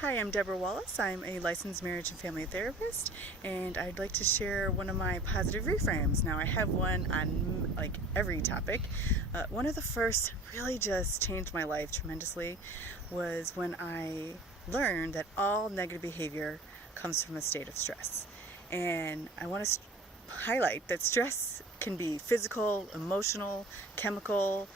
Hi, I'm Debra Wallace. I'm a licensed marriage and family therapist, and I'd like to share one of my positive reframes. Now, I have one on like every topic. One of the first really just changed my life tremendously was when I learned that all negative behavior comes from a state of stress. And I want to highlight that stress can be physical, emotional, chemical.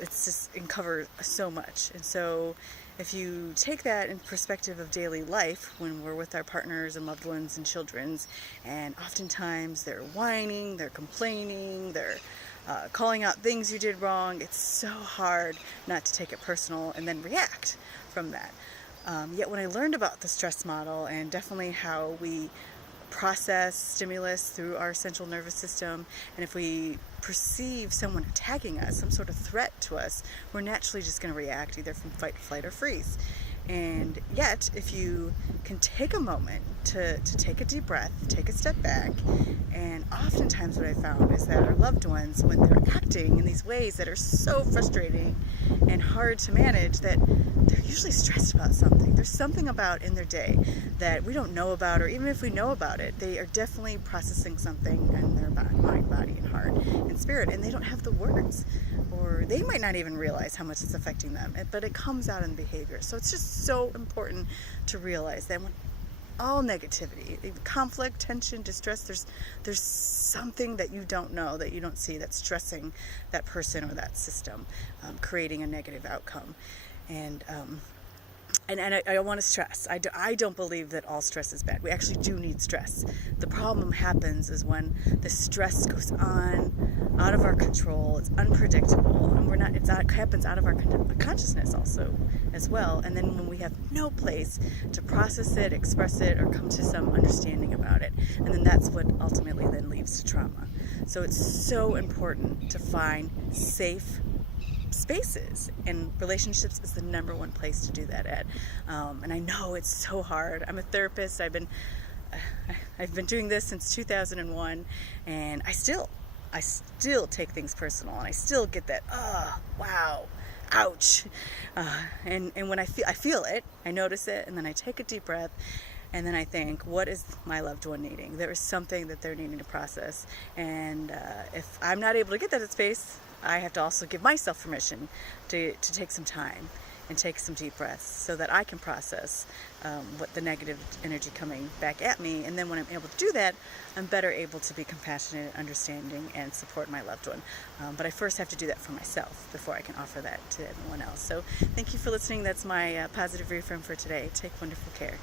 It's just it covers so much. And so if you take that in perspective of daily life when we're with our partners and loved ones and children's, and oftentimes they're whining, they're complaining, they're calling out things you did wrong, it's so hard not to take it personal and then react from that. Yet when I learned about the stress model and definitely how we process stimulus through our central nervous system, and if we perceive someone attacking us, some sort of threat to us, we're naturally just going to react either from fight, flight, or freeze. And yet, if you can take a moment to take a deep breath, take a step back, and oftentimes what I found is that our loved ones, when they're acting in these ways that are so frustrating and hard to manage, that they're usually stressed about something. There's something about in their day that we don't know about, or even if we know about it, they are definitely processing something in their mind, body, and heart and spirit, and they don't have the words, or they might not even realize how much it's affecting them, but it comes out in behavior. So it's just so important to realize that when all negativity, conflict, tension, distress, there's something that you don't know, that you don't see, that's stressing that person or that system, creating a negative outcome. And I want to stress, I don't believe that all stress is bad. We actually do need stress. The problem happens is when the stress goes on, out of our control, it's unpredictable, and it happens out of our consciousness also as well. And then when we have no place to process it, express it, or come to some understanding about it, and then that's what ultimately then leads to trauma. So it's so important to find safe spaces, and relationships is the number one place to do that at. And I know it's so hard. I'm a therapist. I've been doing this since 2001, and I still take things personal, and I still get that wow, ouch, and when I feel it, I notice it, and then I take a deep breath. And then I think, what is my loved one needing? There is something that they're needing to process. And if I'm not able to get that space, I have to also give myself permission to take some time and take some deep breaths so that I can process what the negative energy coming back at me. And then when I'm able to do that, I'm better able to be compassionate, understanding, and support my loved one. But I first have to do that for myself before I can offer that to everyone else. So thank you for listening. That's my positive reframe for today. Take wonderful care.